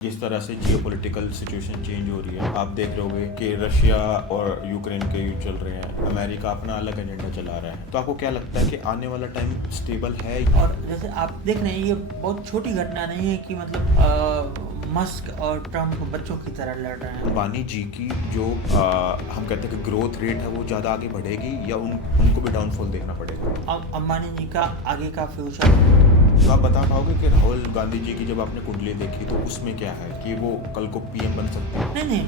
जिस तरह से जियोपॉलिटिकल सिचुएशन चेंज हो रही है, आप देख रहे होगे कि रशिया और यूक्रेन के युद्ध चल रहे हैं, अमेरिका अपना अलग एजेंडा चला रहा है। तो आपको क्या लगता है कि आने वाला टाइम स्टेबल है? और जैसे आप देख रहे हैं, ये बहुत छोटी घटना नहीं है कि मतलब मस्क और ट्रम्प बच्चों की तरह लड़ रहे हैं। अंबानी जी की जो हम कहते हैं कि ग्रोथ रेट है वो ज़्यादा आगे बढ़ेगी या उनको भी डाउनफॉल देखना पड़ेगा? अब अंबानी जी का आगे का फ्यूचर। तो आप बता पाओगे कि राहुल गांधी जी की जब आपने कुंडली देखी तो उसमें क्या है कि वो कल को पीएम बन सकते हैं? नहीं,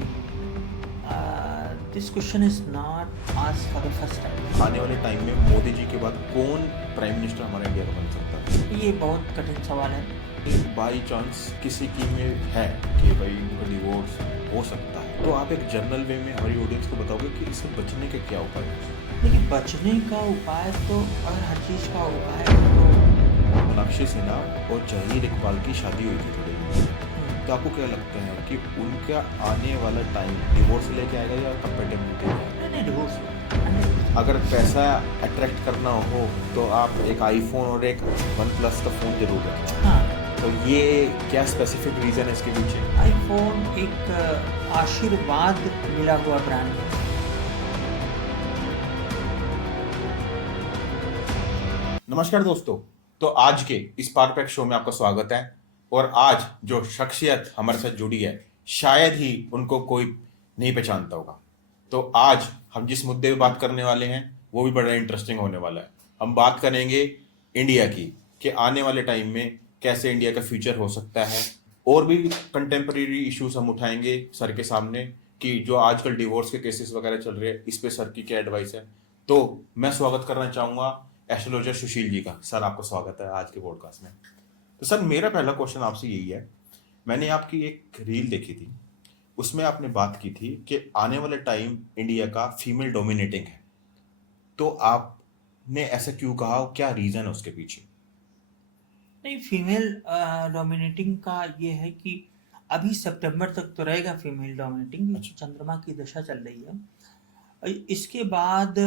this question is not asked for the first time. आने वाले टाइम में मोदी जी के बाद कौन प्राइम मिनिस्टर हमारे इंडिया का बन सकता है? ये बहुत कठिन सवाल है। बाई चांस किसी की में है कि भाई उनका डिवोर्स हो सकता है, तो आप एक जनरल वे में हमारी ऑडियंस को बताओगे कि इससे बचने के क्या उपाय हैं? देखिए, बचने का उपाय तो और हर चीज़ का उपाय तो मीनाक्षी सिन्हा और जहीर इकबाल की शादी हुई थी थोड़ी दिन पहले। तो आपको क्या लगता है कि उनका आने वाला टाइम डिवोर्स लेके आएगा या कंपेटेबिलिटी? नहीं, डिवोर्स। अगर पैसा अट्रैक्ट करना हो तो आप एक आईफोन और एक वन प्लस का फ़ोन जरूर रखें। हाँ, तो ये क्या स्पेसिफिक रीज़न है इसके पीछे? आईफोन एक आशीर्वाद मिला हुआ ब्रांड है। नमस्कार दोस्तों, तो आज के इस पारफेक्ट शो में आपका स्वागत है। और आज जो शख्सियत हमारे साथ जुड़ी है, शायद ही उनको कोई नहीं पहचानता होगा। तो आज हम जिस मुद्दे पे बात करने वाले हैं वो भी बड़ा इंटरेस्टिंग होने वाला है। हम बात करेंगे इंडिया की, कि आने वाले टाइम में कैसे इंडिया का फ्यूचर हो सकता है, और भी कंटेम्प्रेरी इश्यूज हम उठाएंगे सर के सामने, कि जो आजकल डिवोर्स के केसेस वगैरह चल रहे हैं इस पे सर की क्या एडवाइस है। तो मैं स्वागत करना चाहूंगा एस्ट्रोलॉजर सुशील जी का। सर, आपका स्वागत है आज के पॉडकास्ट में। तो सर, मेरा पहला क्वेश्चन आपसे यही है, मैंने आपकी एक रील देखी थी, उसमें आपने बात की थी कि आने वाला टाइम इंडिया का फीमेल डोमिनेटिंग है। तो आपने ऐसा क्यों कहा और क्या रीजन है उसके पीछे? नहीं, फीमेल डोमिनेटिंग का ये है कि अभी सितंबर तक तो रहेगा फीमेल डोमिनेटिंग, क्योंकि चंद्रमा की दशा चल रही है। इसके बाद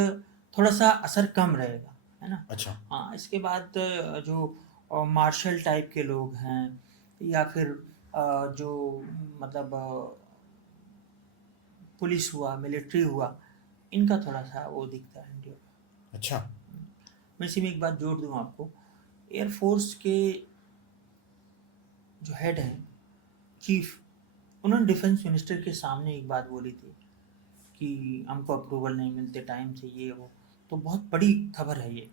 थोड़ा सा असर कम रहेगा, है ना। अच्छा। हाँ, इसके बाद जो मार्शल टाइप के लोग हैं या फिर जो मतलब पुलिस हुआ, मिलिट्री हुआ, इनका थोड़ा सा वो दिखता है इंडिया में। अच्छा। मैं इसी में एक बात जोड़ दूँ आपको। एयरफोर्स के जो हेड हैं, चीफ, उन्होंने डिफेंस मिनिस्टर के सामने एक बात बोली थी कि हमको अप्रूवल नहीं मिलते टाइम से, ये वो। तो बहुत बड़ी खबर है ये।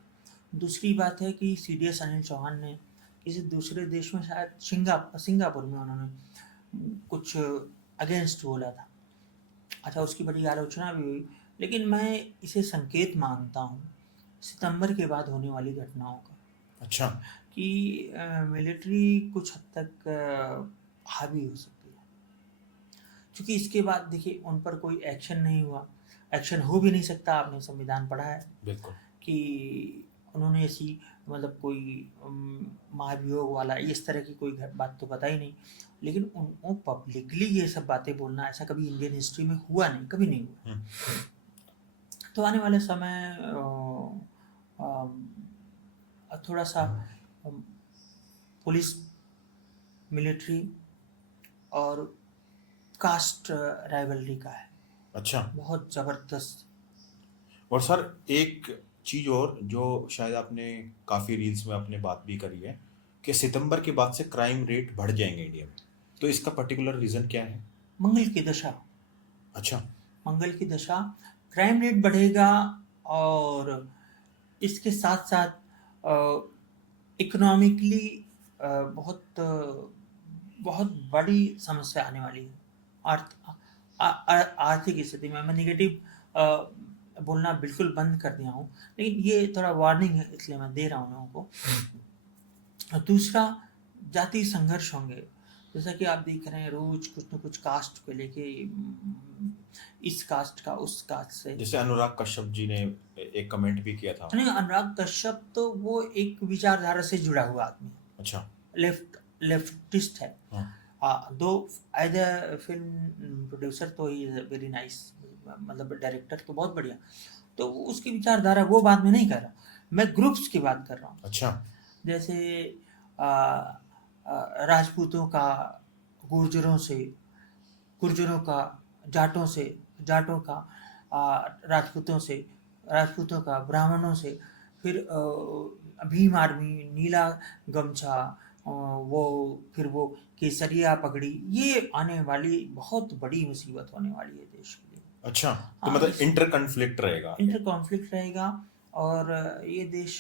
दूसरी बात है कि सीडीएस अनिल चौहान ने किसी दूसरे देश में, शायद सिंगापुर में, उन्होंने कुछ अगेंस्ट बोला था। अच्छा, उसकी बड़ी आलोचना भी हुई, लेकिन मैं इसे संकेत मानता हूँ सितंबर के बाद होने वाली घटनाओं का, अच्छा। कि मिलिट्री कुछ हद तक हावी हो सकती है। क्योंकि इसके बाद देखिए, उन पर कोई एक्शन नहीं हुआ, एक्शन हो भी नहीं सकता। आपने संविधान पढ़ा है बिल्कुल। कि उन्होंने ऐसी मतलब कोई महाभियोग वाला इस तरह की कोई बात तो बताई नहीं। लेकिन उनको पब्लिकली ये सब बातें बोलना, ऐसा कभी इंडियन हिस्ट्री में हुआ नहीं, कभी नहीं हुआ। तो आने वाले समय थोड़ा सा पुलिस, मिलिट्री और कास्ट राइवलरी का है। अच्छा। बहुत ज़बरदस्त। और सर, एक चीज और जो शायद आपने काफी रील्स में आपने बात भी करी है, कि सितंबर के बाद से क्राइम रेट बढ़ जाएंगे इंडिया में। तो इसका पर्टिकुलर रीजन क्या है? मंगल की दशा। अच्छा। मंगल की दशा, क्राइम रेट बढ़ेगा। और इसके साथ साथ इकोनॉमिकली बहुत बड़ी समस्या आने वाली है। आर्थिक स्थिति में मैं निगेटिव बोलना बिल्कुल बंद कर दिया हूँ, लेकिन ये थोड़ा वार्निंग है, इसलिए मैं दे रहा हूँ लोगों को। और दूसरा, जातीय संघर्ष होंगे। जैसा कि आप देख रहे हैं, रोज कुछ न कुछ कास्ट को लेके, इस कास्ट का उस कास्ट से। जैसे अनुराग कश्यप जी ने एक कमेंट भी किया था। नहीं, अनुराग कश्यप तो वो एक विचारधारा से जुड़ा हुआ आदमी है, अच्छा। लेफ्टिस्ट है। हाँ। दो एज अ फिल्म प्रोड्यूसर तो ही वेरी नाइस, मतलब डायरेक्टर तो बहुत बढ़िया। तो उसकी विचारधारा वो बात में नहीं कर रहा, मैं ग्रुप्स की बात कर रहा हूँ। अच्छा। जैसे राजपूतों का गुर्जरों से, गुर्जरों का, जाटों से, जाटों का, राजपूतों से, राजपूतों का, ब्राह्मणों से, फिर भीम आर्मी, नीला गमछा, वो फिर वो केसरिया पगड़ी, ये आने वाली बहुत बड़ी मुसीबत होने वाली है देश के लिए। अच्छा, तो हाँ, मतलब इंटर कन्फ्लिक्ट रहेगा। इंटर कॉन्फ्लिक्ट रहेगा और ये देश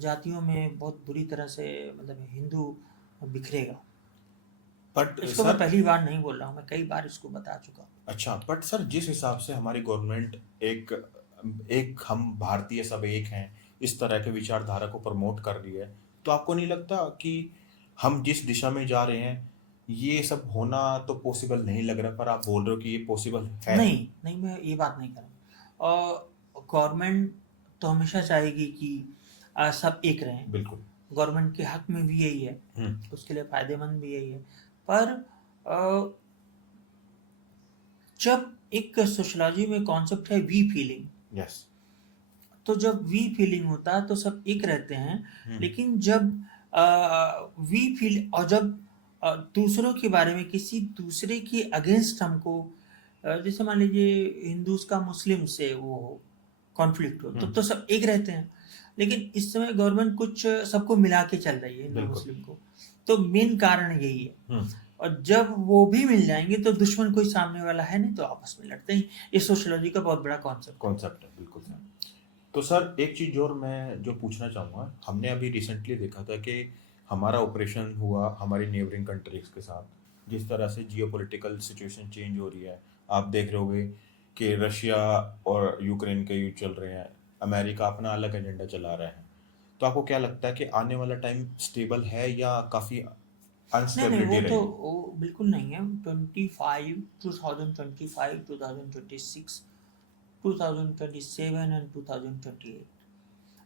जातियों में बहुत बुरी तरह से, मतलब हिंदू बिखरेगा। बट इसको मैं सर, पहली बार नहीं बोल रहा हूँ, मैं कई बार इसको बता चुका हूँ। अच्छा बट सर, जिस हिसाब से हमारी गवर्नमेंट एक एक हम भारतीय सब एक हैं इस तरह के विचारधारा को प्रमोट कर रही है, तो आपको नहीं लगता कि हम जिस दिशा में जा रहे हैं ये सब होना तो पॉसिबल नहीं लग रहा, पर आप बोल रहे हो कि ये पॉसिबल है? नहीं नहीं, मैं ये बात नहीं करूँगा। और गवर्नमेंट तो हमेशा चाहेगी कि सब एक रहें। बिल्कुल। गवर्नमेंट के हक में भी यही है, उसके लिए फायदेमंद भी यही है। पर अ, जब एक सोशलॉजी में कॉन्सेप्ट है वी फीलिंग, यस। तो जब वी फीलिंग होता है तो सब एक रहते हैं। लेकिन जब वी फील और जब दूसरों के बारे में, किसी दूसरे के अगेंस्ट हमको, जैसे मान लीजिए हिंदूज का मुस्लिम से वो हो, कॉन्फ्लिक्ट हो, तो सब एक रहते हैं। लेकिन इस समय गवर्नमेंट कुछ सबको मिला के चल रही है, हिंदू बिल्कुल। मुस्लिम को। तो मेन कारण यही है। हम्म। और जब वो भी मिल जाएंगे तो दुश्मन कोई सामने वाला है नहीं, तो आपस में लड़ते ही। ये सोशियोलॉजी का बहुत बड़ा कॉन्सेप्ट है, बिल्कुल सर। तो सर एक चीज और मैं जो पूछना चाहूँगा, हमने अभी रिसेंटली देखा था कि हमारा ऑपरेशन हुआ हमारी नेबरिंग कंट्रीज के साथ, जिस तरह से जियोपॉलिटिकल सिचुएशन चेंज हो रही है। आप देख रहे होगे कि रशिया और यूक्रेन के युद्ध चल रहे हैं, अमेरिका अपना अलग एजेंडा चला रहा है। तो आपको क्या लगता है कि आने वाला टाइम स्टेबल है या काफ़ी नहीं नहीं, अनस्टेबिलिटी वो तो रहेगी? वो बिल्कुल नहीं है। 2025, 2026, 2027 एंड 2028,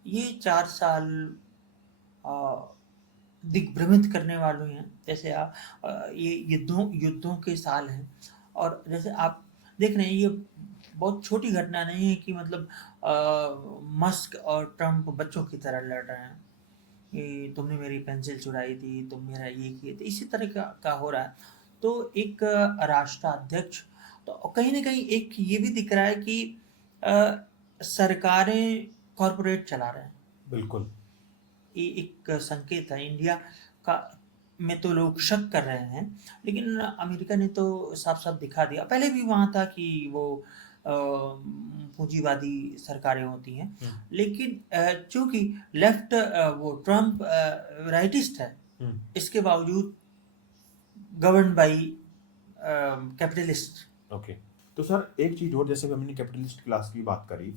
ये 4 साल दिग्भ्रमित करने वाले हैं। जैसे ये युद्धों के साल हैं। और जैसे आप देख रहे हैं, ये बहुत छोटी घटना नहीं है कि मतलब मस्क और ट्रम्प बच्चों की तरह लड़ रहे हैं कि तुमने मेरी पेंसिल चुराई थी, तुम मेरा ये किए थे, इसी तरह का हो रहा है। तो एक राष्ट्राध्यक्ष, तो कहीं ना कहीं एक ये भी दिख रहा है कि सरकारें कॉरपोरेट चला रहे हैं। बिल्कुल। ये एक संकेत है इंडिया का। में तो लोग शक कर रहे हैं, लेकिन अमेरिका ने तो साफ साफ दिखा दिया। पहले भी वहाँ था कि वो पूंजीवादी सरकारें होती हैं, लेकिन चूंकि लेफ्ट, वो ट्रम्प राइटिस्ट है, इसके बावजूद गवर्न बाई कैपिटलिस्ट। ओके। तो सर एक चीज और, जैसे हमने कैपिटलिस्ट क्लास की बात करी,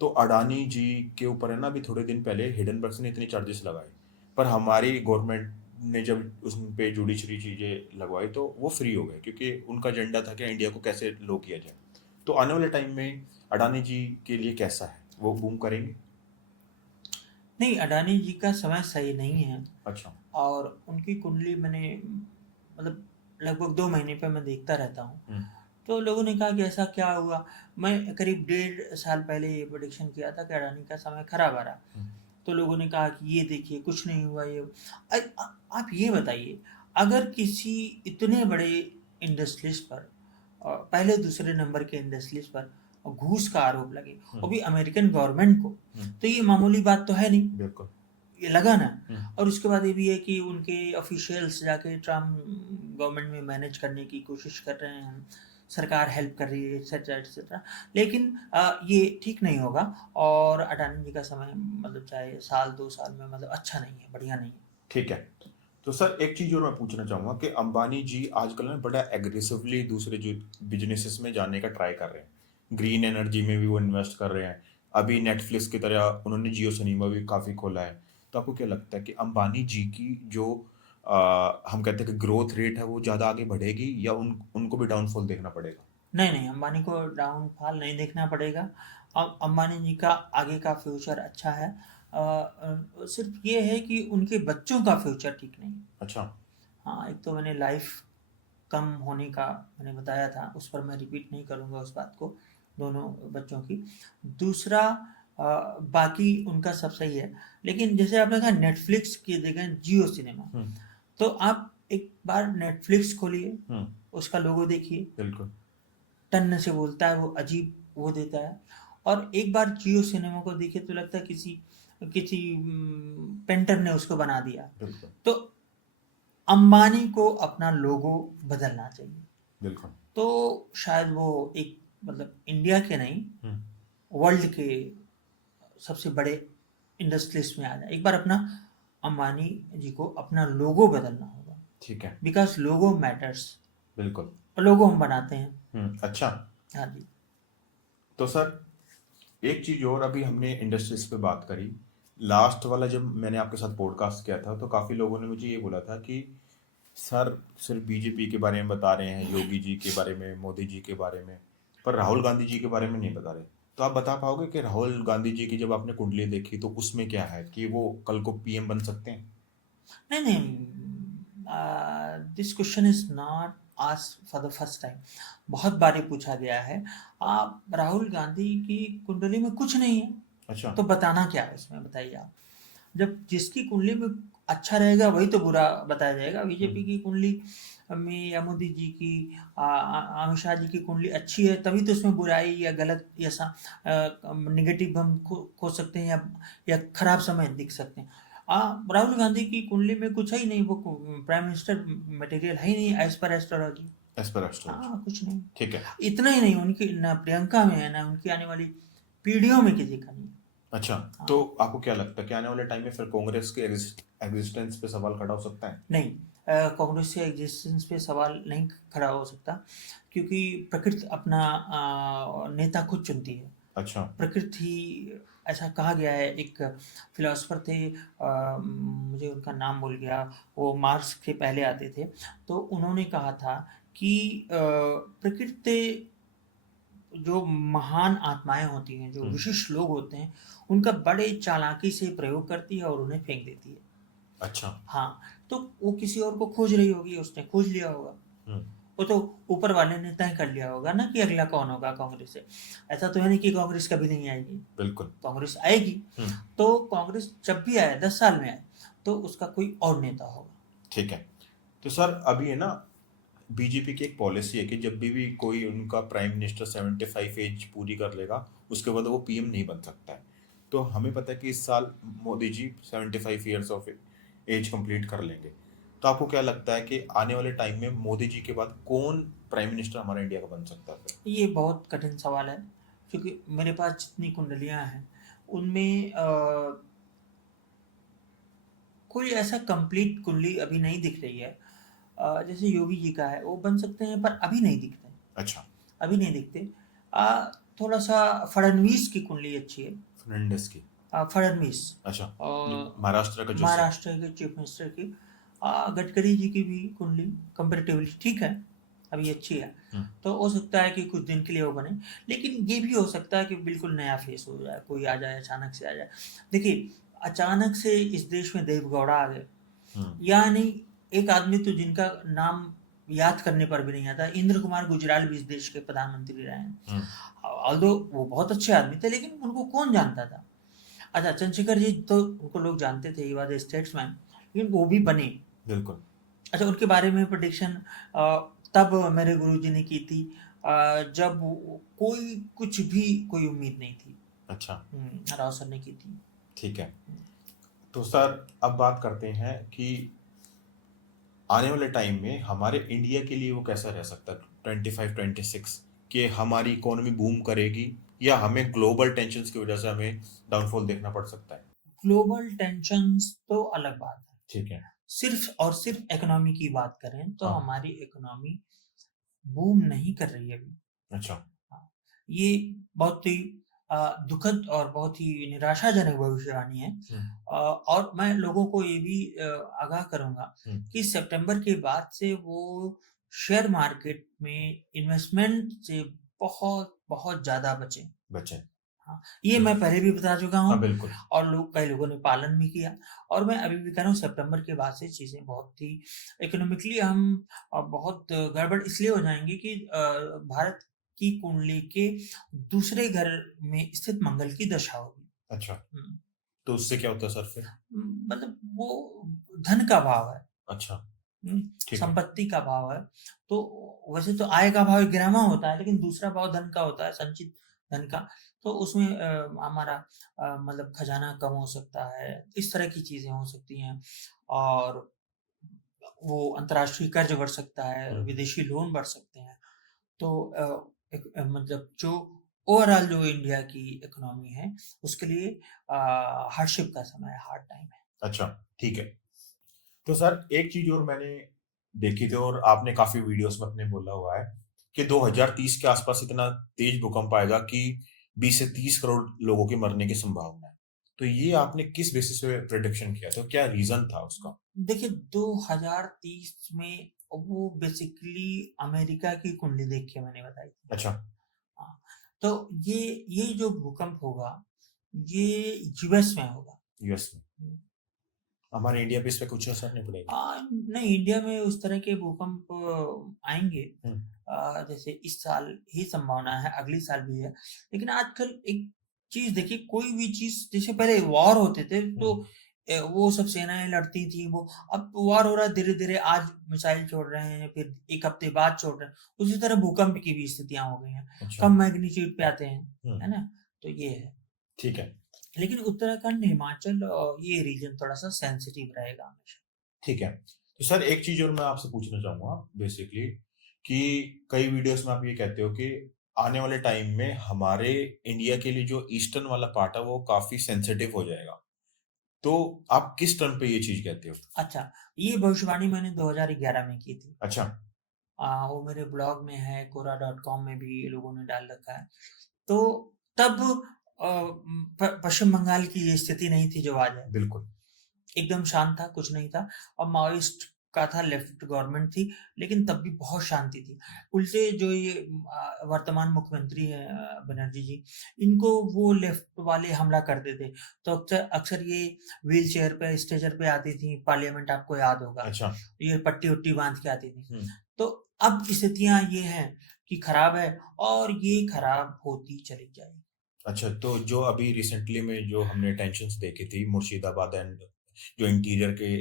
तो अडानी जी के ऊपर है ना, अभी थोड़े दिन पहले हिडनबर्ग ने इतनी चार्जेस लगाए, पर हमारी गवर्नमेंट ने जब उस पे जुडिशरी चीज़ें लगवाई तो वो फ्री हो गए, क्योंकि उनका एजेंडा था कि इंडिया को कैसे लो किया जाए। तो आने वाले टाइम में अडानी जी के लिए कैसा है, वो बूम करेंगे? नहीं, अडानी जी का समय सही नहीं है। अच्छा। और उनकी कुंडली मैंने, मतलब लगभग 2 महीने पे मैं देखता रहता हूँ। तो लोगों ने कहा कि ऐसा क्या हुआ। मैं करीब 1.5 साल पहले ये प्रोडिक्शन किया था कि अडानी का समय खराब आ रहा। तो लोगों ने कहा कि ये देखिए कुछ नहीं हुआ ये। आप ये बताइए, अगर किसी इतने बड़े इंडस्ट्रीज पर, पहले दूसरे नंबर के इंडस्ट्रीज पर घूस का आरोप लगे, वो भी अमेरिकन गवर्नमेंट को, तो ये मामूली बात तो है नहीं। बिल्कुल। ये लगा ना। और उसके बाद ये भी है कि उनके ऑफिशियल्स जाके ट्रम्प गवर्नमेंट में मैनेज करने की कोशिश कर रहे हैं, सरकार हेल्प कर रही है, एक्सेट्रा एक्सेट्रा। लेकिन ये ठीक नहीं होगा। और अडानी जी का समय, मतलब चाहे साल 2 साल में, मतलब अच्छा नहीं है, बढ़िया नहीं है। ठीक है। तो सर एक चीज़ और मैं पूछना चाहूँगा कि अंबानी जी आजकल ना बड़ा एग्रेसिवली दूसरे जो बिजनेसेस में जाने का ट्राई कर रहे हैं। ग्रीन एनर्जी में भी वो इन्वेस्ट कर रहे हैं। अभी नेटफ्लिक्स की तरह उन्होंने जियो सिनेमा भी काफ़ी खोला है। तो आपको क्या लगता है कि अंबानी जी की जो हम कहते हैं कि ग्रोथ रेट है वो ज़्यादा आगे बढ़ेगी, या उनको भी डाउनफॉल देखना पड़ेगा? नहीं नहीं, अंबानी को डाउनफॉल नहीं देखना पड़ेगा। अंबानी जी का आगे का फ्यूचर अच्छा है। सिर्फ ये है कि उनके बच्चों का फ्यूचर ठीक नहीं है। अच्छा। हाँ, एक तो मैंने लाइफ कम होने का मैंने बताया था, उस पर मैं रिपीट नहीं करूँगा उस बात को, दोनों बच्चों की। दूसरा, बाकी उनका सब सही है। लेकिन जैसे आपने कहा नेटफ्लिक्स की जगह जियो सिनेमा, तो आप एक बार नेटफ्लिक्स खोलिए, हम्म। उसका लोगो देखिए, बिल्कुल। टन से बोलता है, वो अजीब वो देता है। और एक बार जियो सिनेमा को देखिए तो लगता है किसी किसी पेंटर ने उसको बना दिया। बिल्कुल। तो अंबानी को अपना लोगो बदलना चाहिए। बिल्कुल। तो शायद वो एक मतलब इंडिया के नहीं, हम्म। वर्ल्ड के सबसे बड़े इंडस्ट्रियलिस्ट में आ जाए। एक बार अपना अंबानी जी को अपना लोगो बदलना होगा, ठीक है। Because logo matters. बिल्कुल। लोगो हम बनाते हैं। अच्छा। हाँ जी। तो सर, एक चीज और, अभी हमने इंडस्ट्रीज पे बात करी। लास्ट वाला जब मैंने आपके साथ पॉडकास्ट किया था तो काफी लोगों ने मुझे ये बोला था कि सर सिर्फ बीजेपी के बारे में बता रहे हैं, योगी जी के बारे में, मोदी जी के बारे में, पर राहुल गांधी जी के बारे में नहीं बता रहे। तो आप बता पाओगे कि राहुल गांधी जी की जब आपने कुंडली देखी तो उसमें क्या है कि वो कल को पीएम बन सकते हैं? नहीं नहीं, this question is not asked for the first time. बहुत बार ये पूछा गया है। आप राहुल गांधी की कुंडली में कुछ नहीं है, अच्छा। तो बताना क्या है इसमें, बताइए आप। जब जिसकी कुंडली में अच्छा रहेगा वही तो बुरा बताया जाएगा। बीजेपी की कुंडली में या मोदी जी की, अमित शाह जी की कुंडली अच्छी है तभी तो उसमें बुराई या गलत या निगेटिव हम खोज सकते हैं, या खराब समय दिख सकते हैं। राहुल गांधी की कुंडली में कुछ है ही नहीं, वो प्राइम मिनिस्टर मटेरियल है ही नहीं as per astrology. As per astrology. हाँ, कुछ नहीं। ठीक है। इतना ही नहीं, उनकी ना प्रियंका में है, ना उनकी आने वाली पीढ़ियों में किसी का नहीं है। अच्छा। तो हाँ। आपको क्या लगता है कि आने वाले टाइम में फिर कांग्रेस के एग्जिस्टेंस पे सवाल खड़ा हो सकता है? नहीं, कांग्रेस के एग्जिस्टेंस पे सवाल नहीं खड़ा हो सकता, क्योंकि प्रकृति अपना नेता खुद चुनती है। अच्छा। प्रकृति, ऐसा कहा गया है। एक फिलोसफर थे, मुझे उनका नाम भूल गया, वो मार्क्स के पहले आते थे। तो उन्होंने कहा था कि प्रकृति, जो महान आत्माएं होती हैं, जो हम्म। विशिष्ट लोग होते हैं, उनका बड़े चालाकी से प्रयोग करती है और उन्हें फेंक देती है। अच्छा। हाँ, तो वो किसी और को खोज रही होगी, उसने खोज लिया होगा। हम्म। वो तो ऊपर वाले ने तय कर लिया होगा ना कि अगला कौन होगा कांग्रेस से। ऐसा तो है नहीं कि कांग्रेस कभी नहीं आएगी, बिल्कुल। कांग्रेस आएगी। हम्म। तो कांग्रेस जब भी आए, 10 साल में आए, तो उसका कोई और नेता होगा। ठीक है। तो सर अभी है ना, बीजेपी की एक पॉलिसी है कि जब भी कोई उनका प्राइम मिनिस्टर 75 एज पूरी कर लेगा उसके बाद वो पीएम नहीं बन सकता है। तो हमें पता है कि इस साल Modi ji 75 years of as complete कर लेंगे। तो आपको क्या लगता है कि आने वाले टाइम में मोदी जी के बाद कौन प्राइम मिनिस्टर हमारा इंडिया का बन सकता है फिर? ये बहुत कठिन सवाल है, क्योंकि मेरे पास जितनी कुंडलियां हैं उनमें कोई ऐसा कंप्लीट कुंडली अभी नहीं दिख रही है। जैसे योगी जी का है, वो बन सकते हैं पर अभी नहीं दिखते। अच्छा। अभी नहीं दिखते। थोड़ा सा फडणवीस की कुंडली अच्छी है। फर्नांडिस की। फडणवीस, अच्छा। जो और महाराष्ट्र का जो महाराष्ट्र के चीफ मिनिस्टर की। गडकरी जी की भी कुंडली कंपेरेटिवली ठीक है, अभी अच्छी है। हम्म। तो हो सकता है कि कुछ दिन के लिए वो बने, लेकिन ये भी हो सकता है कि बिल्कुल नया फेस हो जाए, कोई आ जाए, अचानक से आ जाए। देखिए, अचानक से इस देश में देवगौड़ा आ गए, हम्म। यानी एक आदमी तो जिनका नाम याद करने पर भी नहीं आता, इंद्र कुमार गुजराल भी इस देश के प्रधानमंत्री रहे हैं। ऑल्दो वो बहुत अच्छे आदमी थे, लेकिन उनको कौन जानता था। अच्छा, चंद्रशेखर जी तो उनको लोग जानते थे, ही वॉज ए स्टेट्समैन, लेकिन वो भी बने। बिल्कुल। अच्छा, उनके बारे में प्रेडिक्शन तब मेरे गुरुजी ने की थी, जब कोई कुछ भी कोई उम्मीद नहीं थी। अच्छा। राव सर ने की थी। ठीक है। तो सर अब बात करते हैं कि आने वाले टाइम में हमारे इंडिया के लिए वो कैसा रह सकता है 25-26, कि हमारी इकोनॉमी बूम करेगी या हमें ग्लोबल टेंशन्स की वजह से हमें डाउनफॉल देखना पड़ सकता है? ग्लोबल टेंशन्स तो अलग बात है। ठीक है। सिर्फ और सिर्फ इकोनॉमी की बात करें तो हाँ। हमारी इकोनॉमी बूम नहीं कर रही है अभी। अच्छा। हाँ, ये बहुत ही दुखद और बहुत ही निराशाजनक भविष्यवाणी है। हम्म। और मैं लोगों को ये भी आगाह करूंगा हम्म। कि सितंबर के बाद से वो शेयर मार्केट में इन्वेस्टमेंट से बहुत बहुत ज्यादा बचे। बचे। हाँ, ये मैं पहले भी बता चुका हाँ हूँ, बिल्कुल। और कई लोगों ने पालन भी किया। और मैं अभी भी कह रहा हूँ, सितंबर के बाद से चीजें बहुत ही इकोनॉमिकली हम बहुत गड़बड़ इसलिए हो जाएंगी कि भारत की कुंडली के दूसरे घर में स्थित मंगल की दशा होगी। अच्छा। हम्म, तो उससे क्या होता है सर फिर? मतलब वो धन का भाव है। अच्छा। ठीक है। संपत्ति का भाव है। तो वैसे तो आय का भाव 11वां होता है, लेकिन दूसरा भाव धन का होता है, संचित धन का। तो उसमें हमारा मतलब खजाना कम हो सकता है, इस तरह की चीजें हो सकती हैं। और वो अंतर्राष्ट्रीय कर्ज बढ़ सकता है, विदेशी लोन बढ़ सकते हैं। तो मतलब जो ओवरऑल जो इंडिया की इकोनॉमी है, उसके लिए हार्डशिप का समय है, हार्ड टाइम है। अच्छा, ठीक है। तो सर एक चीज और मैंने देखी थी और आपने काफी वीडियोस में अपने बोला हुआ है कि 2030 के आसपास इतना तेज भूकंप आएगा कि 20 से 30 करोड़ लोगों के मरने की संभावना है। तो ये आपने किस बेसिस पे प्रेडिक्शन किया, तो क्या रीजन था उसका? देखिए 2030 में वो बेसिकली अमेरिका की कुंडली देख के मैंने बताई थी। अच्छा। हाँ, तो ये जो भूकंप होगा, ये यूएस में होगा। यूएस में? हमारे इंडिया पे इस पे कुछ असर नहीं पड़ेगा? नहीं, इंडिया में उस तरह के भूकंप आएंगे। हम्म, जैसे इस साल ही संभावना है, अगली साल भी है। लेकिन आजकल एक चीज देखिए, कोई भी चीज, जैसे पहले वॉर होते थे तो वो सब सेनाएं लड़ती थी, वो अब वॉर हो रहा है धीरे धीरे, आज मिसाइल छोड़ रहे हैं, फिर एक हफ्ते बाद छोड़ रहे हैं। उसी तरह भूकंप की भी स्थितियां हो गई हैं, अच्छा। कम मैग्नीट्यूड पे आते हैं, है ना। तो ये है। ठीक है। लेकिन उत्तराखंड, हिमाचल और ये रीजन थोड़ा सा सेंसिटिव रहेगा हमेशा। ठीक है। तो सर एक चीज और मैं आपसे पूछना चाहूंगा बेसिकली कि कई वीडियोस में आप ये कहते हो कि आने वाले टाइम में हमारे इंडिया के लिए जो ईस्टर्न वाला पार्ट है वो काफी सेंसिटिव हो जाएगा। तो आप किस टर्म पे ये चीज कहते हो? अच्छा, ये भविष्यवाणी मैंने 2011 में की थी। अच्छा। वो मेरे ब्लॉग में है, कोरा.com में भी लोगों ने डाल रखा है। तो तब पश्चिम बंगाल की ये स्थिति नहीं थी जो आज है। बिल्कुल। एकदम शांत था, कुछ नहीं था। और माओइस्ट का था, लेफ्ट गवर्नमेंट थी, लेकिन तब भी बहुत शांति थी। उल्टे जो ये वर्तमान मुख्यमंत्री है बनर्जी जी, इनको वो लेफ्ट वाले हमला करते थे। तो अक्सर अक्सर ये व्हील चेयर पे, स्ट्रेचर पे आती थी पार्लियामेंट, आपको याद होगा। अच्छा। ये पट्टी उट्टी बांध के आती थी। तो अब स्थितियां ये हैं कि खराब है, और ये खराब होती चली जाएगी। अच्छा, तो जो अभी रिसेंटली में जो हमने टेंशन्स देखी थी मुर्शिदाबाद एंड जो इंटीरियर के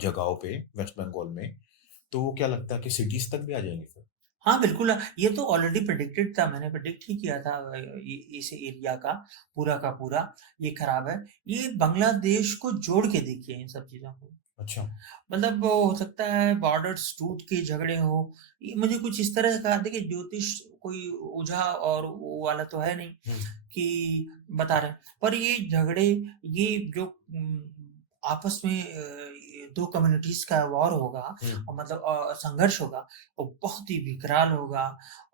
जगहों पे वेस्ट बंगाल में, तो वो क्या लगता है कि सिटीज तक भी आ जाएंगे फिर? हाँ, बिल्कुल। ये तो ऑलरेडी प्रेडिक्टेड था, मैंने प्रेडिक्ट ही किया था इस एरिया का पूरा ये खराब है। ये बांग्लादेश को जोड़ के देखिए इन सब चीज़ों को। अच्छा। मतलब वो हो सकता है बॉर्डर्स टूट के झगड़े हो। ये मुझे कुछ इस तरह का, देखिए ज्योतिष कोई ओझा और वो वाला तो है नहीं कि बता रहे हैं। पर ये झगड़े, ये जो आपस में ये 2 कम्युनिटीज़ का वॉर होगा, और मतलब संघर्ष होगा, वो बहुत ही विकराल होगा।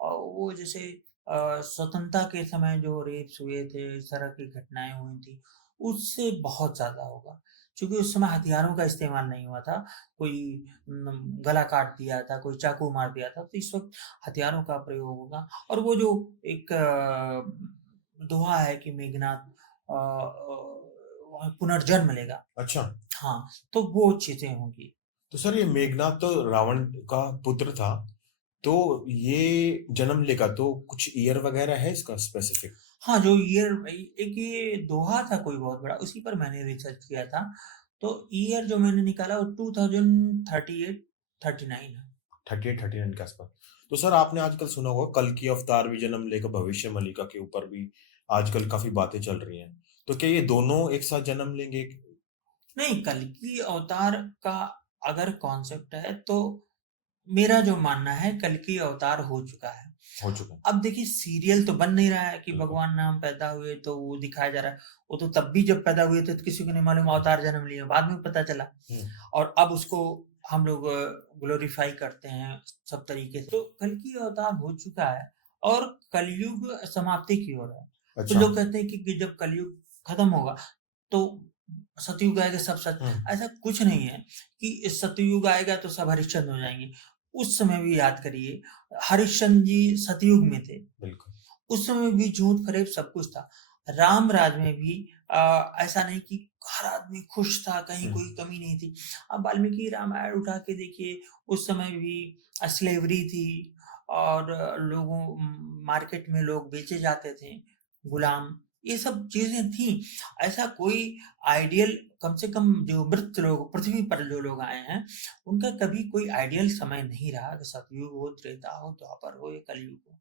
और वो जैसे स्वतंत्रता के समय जो रेप्स हुए थे, इस तरह की घटनाएँ हुई थी, उससे बहुत ज़्यादा होगा। चूँकि उस समय हथियारों का इस्तेमाल नहीं हुआ था, कोई गला काट दिया था, कोई चाकू मार दिया था, तो इस वक़्त हथियारों का प्रयोग होगा। और वो जो एक दोहा है कि मेघनाद पुनर्जन्म लेगा। अच्छा। हाँ, तो वो चीज़ें होंगी। तो सर ये मेघनाद तो रावण का पुत्र था, तो ये जन्म लेगा तो कुछ ईयर वगैरह है इसका स्पेसिफिक? हाँ, जो ईयर, एक ये दोहा था कोई बहुत बड़ा, उसी पर मैंने रिसर्च किया था। तो ईयर जो मैंने निकाला वो 2038, 39 है। 38-39 के आसपास। तो सर आपने आजकल सुना होगा कल की अवतार भी जन्म लेगा, भविष्य मलिका के ऊपर भी आजकल काफी बातें चल रही हैं। तो क्या ये दोनों एक साथ जन्म लेंगे? नहीं, कल्कि अवतार का अगर कॉन्सेप्ट है, तो मेरा जो मानना है कल्कि अवतार हो चुका है। हो चुका है। अब देखिए सीरियल तो बन नहीं रहा है कि बिल्कुल। भगवान राम पैदा हुए तो वो दिखाया जा रहा है। वो तो तब भी जब पैदा हुए थे तो किसी को नहीं मालूम अवतार जन्म लिए, बाद में पता चला। और अब उसको हम लोग ग्लोरीफाई करते हैं सब तरीके से। तो कल्कि अवतार हो चुका है, और कलयुग समाप्ति की ओर है। तो अच्छा। लोग कहते हैं कि जब कलयुग खत्म होगा तो सतयुग आएगा, सब सच। ऐसा कुछ नहीं है कि सतयुग आएगा तो सब हरिश्चंद्र हो जाएंगे। उस समय भी याद करिए, हरिश्चंद्र जी सतयुग में थे। बिल्कुल। उस समय भी झूठ फरेब सब कुछ था। राम राज में भी ऐसा नहीं कि हर आदमी खुश था, कहीं कोई कमी नहीं थी। अब वाल्मीकि रामायण उठा के देखिए, उस समय भी स्लेवरी थी, और लोगों मार्केट में लोग बेचे जाते थे, गुलाम। ये सब चीजें थी। ऐसा कोई आइडियल, कम से कम जो मृत लोग पृथ्वी पर जो लोग आए हैं, उनका कभी कोई आइडियल समय नहीं रहा कि सतयुग हो, त्रेता हो, द्वापर हो या कलयुग हो।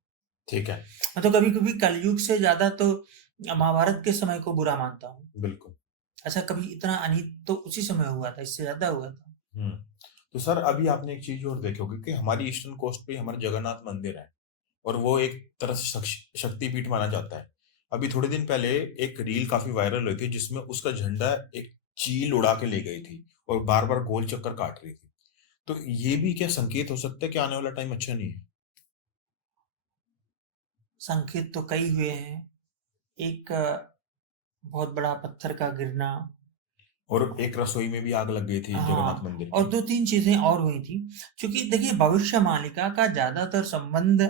ठीक है। मैं तो कभी कभी कलयुग से ज्यादा तो महाभारत के समय को बुरा मानता हूँ। बिल्कुल। ऐसा कभी इतना अनित तो उसी समय हुआ था, इससे ज्यादा हुआ था। हम्म। तो सर अभी आपने एक चीज और देखी होगी कि हमारी ईस्टर्न कोस्ट पे हमारा जगन्नाथ मंदिर है और वो एक तरह से शक्तिपीठ माना जाता है। अभी थोड़े दिन पहले एक रील काफी वायरल हुई थी जिसमें उसका झंडा एक चील उड़ा के ले गई थी और बार बार गोल चक्कर काट रही थी। तो ये भी क्या संकेत हो सकता है कि आने वाला टाइम अच्छा नहीं है? संकेत तो कई हुए हैं। एक बहुत बड़ा पत्थर का गिरना, और एक रसोई में भी आग लग गई थी जगन्नाथ हाँ, मंदिर और की। 2-3 चीजें और हुई थी। क्योंकि देखिए, भविष्य मालिका का ज्यादातर संबंध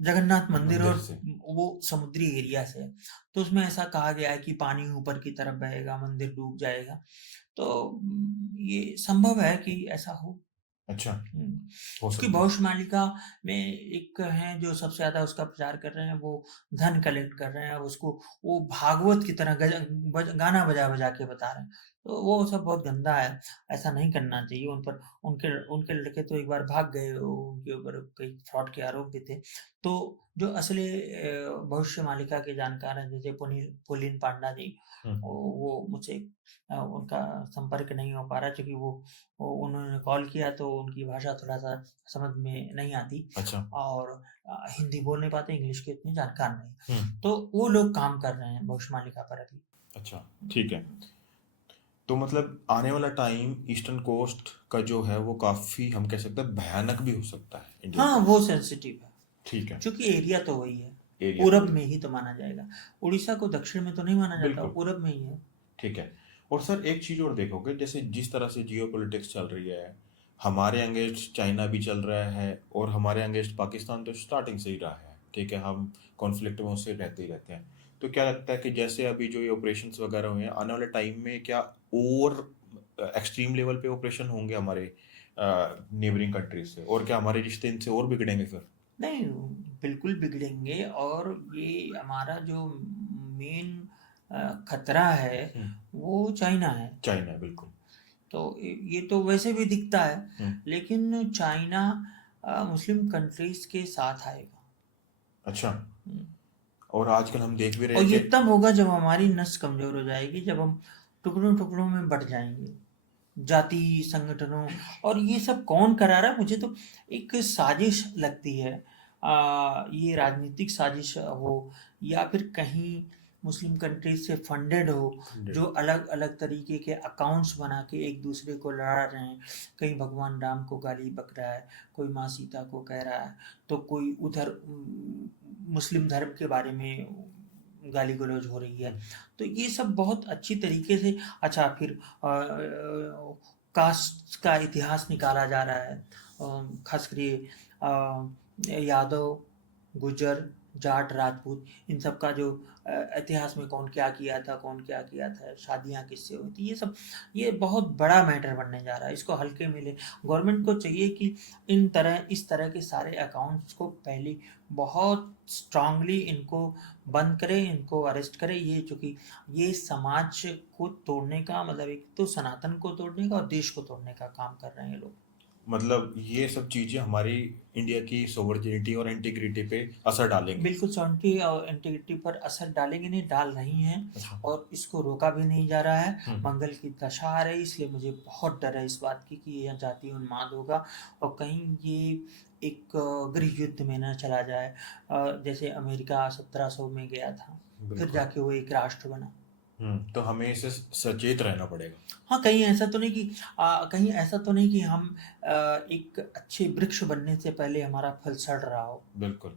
जगन्नाथ मंदिर मंदिर और से। वो समुद्री एरिया से है। तो उसमें ऐसा कहा गया है कि पानी ऊपर की तरफ बहेगा, मंदिर डूब जाएगा। तो ये संभव है कि ऐसा हो। अच्छा। हम्म। हो उसकी सकता है। भविष्य मालिका में एक है जो सबसे ज्यादा उसका प्रचार कर रहे हैं, वो धन कलेक्ट कर रहे हैं, उसको वो भागवत की तरह गाना बजा बजा के बता रहे हैं। तो वो सब बहुत गंदा है, ऐसा नहीं करना चाहिए उन पर। उनके उनके लड़के तो एक बार भाग गए, उनके ऊपर कई फ्रॉड के आरोप भी थे। तो जो असली भविष्य मालिका के जानकार हैं, जैसे पुलिन पांडा जी, हम्म। वो मुझसे उनका संपर्क नहीं हो पा रहा, क्योंकि वो उन्होंने कॉल किया तो उनकी भाषा थोड़ा-सा समझ में नहीं आती, अच्छा। और हिंदी बोल नहीं पाते, इंग्लिश के इतने जानकार नहीं। हम्म। तो वो लोग काम कर रहे हैं भविष्यमालिका पर अभी। अच्छा। ठीक है। तो मतलब आने वाला टाइम ईस्टर्न कोस्ट का जो है वो काफी हम कह सकते हैं भयानक भी हो सकता है इंडिया हाँ, के वो लिए। सेंसिटिव है, ठीक है। क्योंकि एरिया तो वही है, एरिया तो पूरब वही। में ही तो माना जाएगा। उड़ीसा को दक्षिण में तो नहीं माना जाता, वो बिल्कुल। पूरब में ही है। ठीक है। और सर एक चीज और देखोगे जैसे जिस तरह से जियो पॉलिटिक्स चल रही है, हमारे अगेंस्ट चाइना भी चल रहा है और हमारे अगेंस्ट पाकिस्तान तो स्टार्टिंग से ही रहा है। ठीक है, हम कॉन्फ्लिक्ट में उससे रहते ही रहते हैं। तो क्या लगता है कि जैसे अभी जो ये ऑपरेशंस वगैरह हुए हैं आने वाले टाइम में क्या और एक्सट्रीम लेवल पे ऑपरेशन होंगे हमारे नेबरिंग कंट्रीज से, और क्या हमारे रिश्ते इनसे और बिगड़ेंगे फिर? नहीं, बिल्कुल बिगड़ेंगे। और ये हमारा जो मेन खतरा है, हम्म। वो चाइना है। चाइना, बिल्कुल। तो ये तो वैसे भी दिखता है, हम्म। लेकिन चाइना मुस्लिम कंट्रीज के साथ आएगा। अच्छा। हम्म। और आजकल हम देख भी रहे और हैं ये कि तब होगा जब हमारी नस कमजोर हो जाएगी, जब हम टुकड़ों टुकड़ों में बट जाएंगे, जाति संगठनों। और ये सब कौन करा रहा है? मुझे तो एक साजिश लगती है। ये राजनीतिक साजिश हो, या फिर कहीं मुस्लिम कंट्रीज से फंडेड हो, जो अलग अलग तरीके के अकाउंट्स बना के एक दूसरे को लड़ा रहे हैं। कहीं भगवान राम को गाली बक रहा है, कोई माँ सीता को कह रहा है, तो कोई उधर मुस्लिम धर्म के बारे में गाली गलौज हो रही है। तो ये सब बहुत अच्छी तरीके से। अच्छा, फिर कास्ट का इतिहास निकाला जा रहा है, खास कर ये यादव, गुजर, जाट, राजपूत, इन सब का जो इतिहास में कौन क्या किया था, कौन क्या किया था, शादियां किससे हुई थी, ये सब ये बहुत बड़ा मैटर बनने जा रहा है। इसको हल्के में ले, गवर्नमेंट को चाहिए कि इस तरह के सारे अकाउंट्स को पहले बहुत स्ट्रांगली इनको बंद करे, इनको अरेस्ट करे। ये चूंकि ये समाज को तोड़ने का, मतलब एक तो सनातन को तोड़ने का और देश को तोड़ने का काम कर रहे हैं ये लोग। मतलब ये सब चीजें हमारी इंडिया की सोवर्जिनिटी और इंटीग्रिटी पे असर डालेंगी। बिल्कुल सॉन्टी और इंटीग्रिटी पर असर डालेंगे, नहीं डाल रही हैं, अच्छा। और इसको रोका भी नहीं जा रहा है। हम्म। मंगल की दशा आ रही, इसलिए मुझे बहुत डर है इस बात की कि यह जातीय उन्माद होगा और कहीं ये एक गृह युद्ध में न चला जाए। जैसे अमेरिका 1700 में गया था, फिर बिल्कुल। जाके वो एक राष्ट्र बना। तो हमें इसे सचेत रहना पड़ेगा। हाँ, कहीं ऐसा तो नहीं कि कहीं ऐसा तो नहीं कि हम एक अच्छे वृक्ष बनने से पहले हमारा फल सड़ रहा हो। बिल्कुल।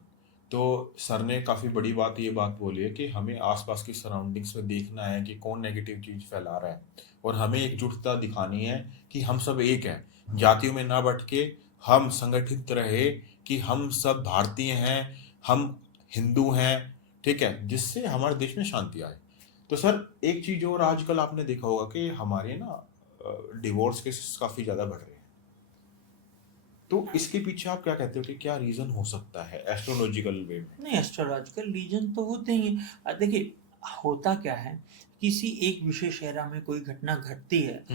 तो सर ने काफी बड़ी बात ये बात बोली है कि हमें आसपास की सराउंडिंग्स में देखना है कि कौन नेगेटिव चीज फैला रहा है और हमें एकजुटता दिखानी है कि हम सब एक हैं, जातियों में ना बट के हम संगठित रहे कि हम सब भारतीय हैं, हम हिंदू हैं। ठीक है, जिससे हमारे देश में शांति आए। तो सर एक चीज और आजकल आपने देखा होगा कि हमारे ना डिवोर्स केसेस काफी ज्यादा बढ़ रहे हैं। तो इसके पीछे आप क्या कहते हो कि क्या रीजन हो सकता है एस्ट्रोलॉजिकल वे में? नहीं, एस्ट्रोलॉजिकल रीजन तो होते ही हैं। देखिए, होता क्या है, किसी एक विशेष एरा में कोई घटना घटती है,